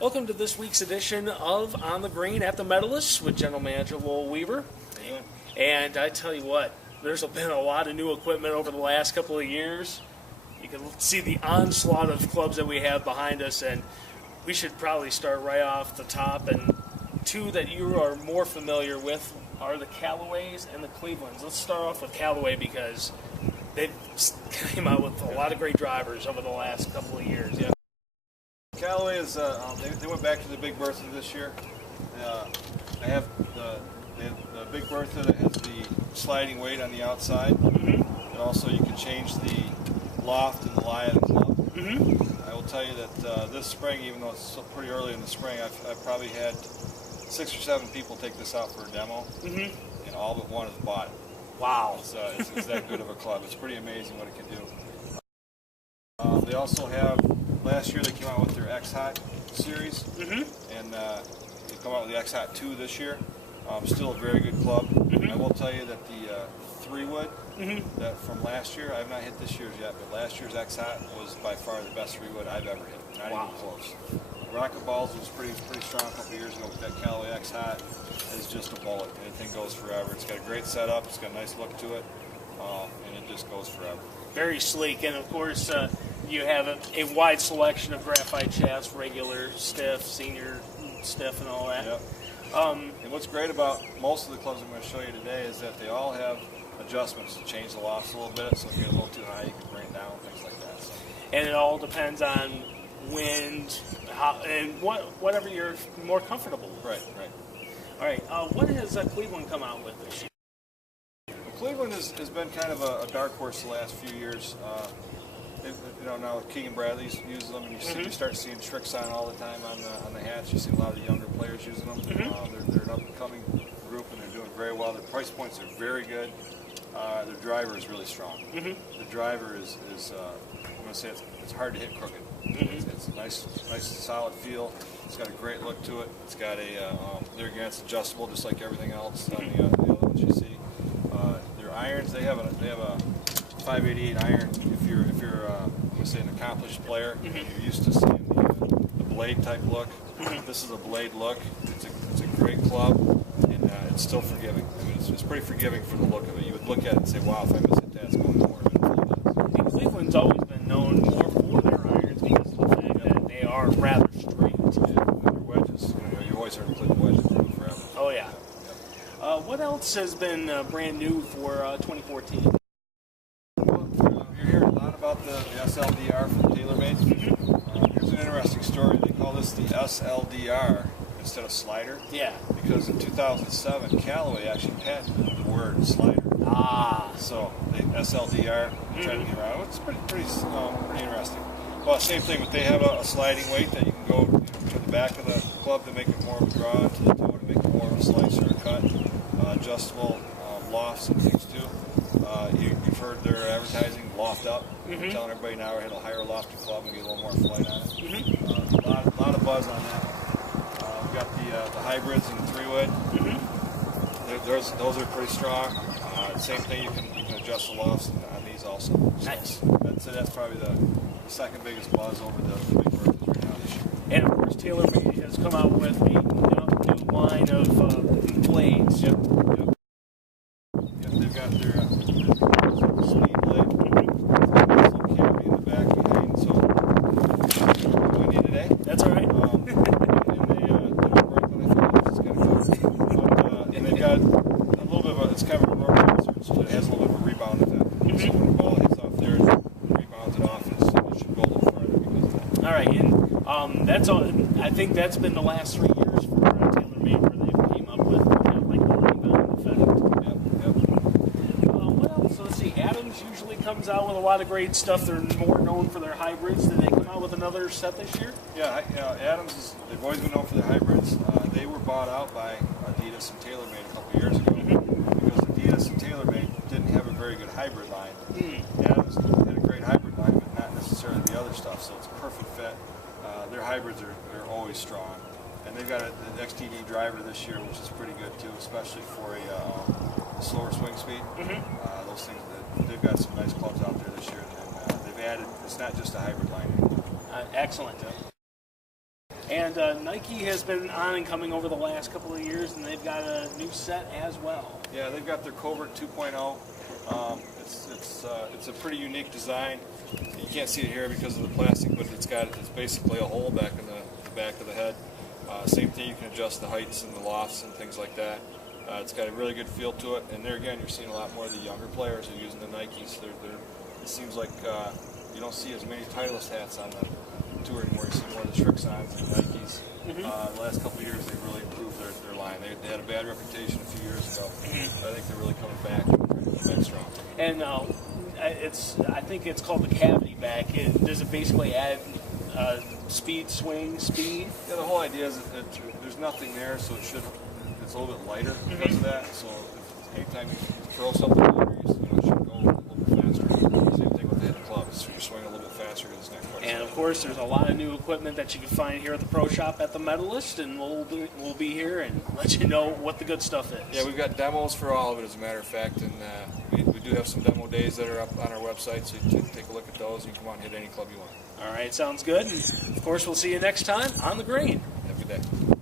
Welcome to this week's edition of On the Green at the Medalist with General Manager Lowell Weaver. And I tell you what, there's been a lot of new equipment over the last couple of years. You can see the onslaught of clubs that we have behind us, and we should probably start right off the top. And two that you are more familiar with are the Callaways and the Clevelands. Let's start off with Callaway because they've came out with a lot of great drivers over the last couple of years. Yeah. Callaway is they went back to the Big Bertha this year. They have the Big Bertha that has the sliding weight on the outside, and also you can change the loft and the lie of the club. I will tell you that this spring, even though it's still pretty early in the spring, I've probably had 6 or 7 people take this out for a demo, and all but one has bought it. Wow. It's that good of a club. It's pretty amazing what it can do. They also have, last year they came out with their X-Hot series, and they come out with the X-Hot 2 this year. Still a very good club. I will tell you that the 3-wood that from last year, I have not hit this year's yet, but last year's X-Hot was by far the best 3-wood I've ever hit. Not even close. Rocket Balls was pretty strong a couple of years ago, but that Callaway X-Hot is just a bullet. Anything goes forever. It's got a great setup. It's got a nice look to it, and it just goes forever. Very sleek, and of course you have a wide selection of graphite shafts, regular, stiff, senior stiff, and all that. Yep. And what's great about most of the clubs I'm going to show you today is that they all have adjustments to change the lofts a little bit, so if you get a little too high, you can bring it down, things like that. So. And it all depends on wind, and whatever you're more comfortable with. Right. All right, what has Cleveland come out with this year? Cleveland has been kind of a dark horse the last few years. Now Keegan Bradley's uses them, and you start seeing tricks on all the time on the hats. You see a lot of the younger players using them. They're an up-and-coming group, and they're doing very well. Their price points are very good. Their driver is really strong. The driver is I'm going to say it's hard to hit crooked. It's a nice solid feel. It's got a great look to it. It's got it's adjustable just like everything else on the other ones you see. Their irons, they have a 588 iron. If you're I'm going to say an accomplished player, and you're used to seeing the blade type look. This is a blade look. It's a great club, and it's still forgiving. I mean, it's pretty forgiving for the look of it. You would look at it and say, "Wow, if I miss it, that's going more." And Cleveland's always been known more for their irons because of the fact that they are rather straight. Their wedges. You always heard Cleveland wedges forever. Oh yeah. What else has been brand new for 2014? You're hearing a lot about the SLDR from TaylorMade. Here's an interesting story. They call this the SLDR instead of slider. Yeah. Because in 2007, Callaway actually patented the word slider. So the SLDR tried to get around. It's pretty interesting. Well, same thing, but they have a sliding weight that you can go to the back of the club to make it more of a draw, to the toe to make it more of a slice or a cut. Adjustable lofts and things too. You've heard their advertising, loft up. They're telling everybody now we're at a higher lofty club and get a little more flight on it. A lot of buzz on that. We've got the hybrids and the 3-wood. Those are pretty strong. Same thing, you can adjust the lofts on these also. Nice. That's probably the second biggest buzz over the Big Berthas right now this year. And of course, TaylorMade has come out with a new line of blades. Yep. They've got their speed blade. Some cavity in the back behind. So, what do I need today? That's all right. And they've got a little bit of it's kind of a rubber insert, so it has a little bit of a rebound effect. So when the ball hits off there, it rebounds it off, and it should go a little farther because of that. All right, and that's all. I think that's been the last 3 years for TaylorMade where they came up with kind of like the rebound effect. Yep. What else? Let's see. Adams usually comes out with a lot of great stuff. They're more known for their hybrids. Did they come out with another set this year? Yeah, Adams they've always been known for their hybrids. They were bought out by Adidas and TaylorMade a couple years ago because Adidas and TaylorMade didn't have a very good hybrid line. Adams had a great hybrid line, but not necessarily the other stuff, so it's a perfect fit. Their hybrids are always strong. And they've got an XTD driver this year, which is pretty good too, especially for a slower swing speed. Those things, they've got some nice clubs out there this year, and they've added, it's not just a hybrid line anymore. Excellent. And Nike has been on and coming over the last couple of years, and they've got a new set as well. Yeah, they've got their Covert 2.0. It's a pretty unique design. You can't see it here because of the plastic, but it's basically a hole back in the back of the head. Same thing, you can adjust the heights and the lofts and things like that. It's got a really good feel to it, and there again, you're seeing a lot more of the younger players are using the Nikes. It seems like you don't see as many Titleist hats on the tour anymore. You see more of the Strixons and Nikes. The last couple of years, they've really improved their line. They had a bad reputation a few years ago, but I think they're really coming back and coming back strong. And I think it's called the cavity back. Does it basically add speed, swing, speed? Yeah, the whole idea is that there's nothing there, so it's a little bit lighter because of that. So anytime you throw something over, it should go a little bit faster. Same thing with the hit club. So you swing a little bit faster because it's not quite. And of course, there's a lot of new equipment that you can find here at the Pro Shop at the Medalist, and we'll be here and let you know what the good stuff is. Yeah, we've got demos for all of it, as a matter of fact, and we do have some demo days that are up on our website, so you can take a look at those. And you come out and hit any club you want. All right, sounds good. And of course, we'll see you next time on the green. Have a good day.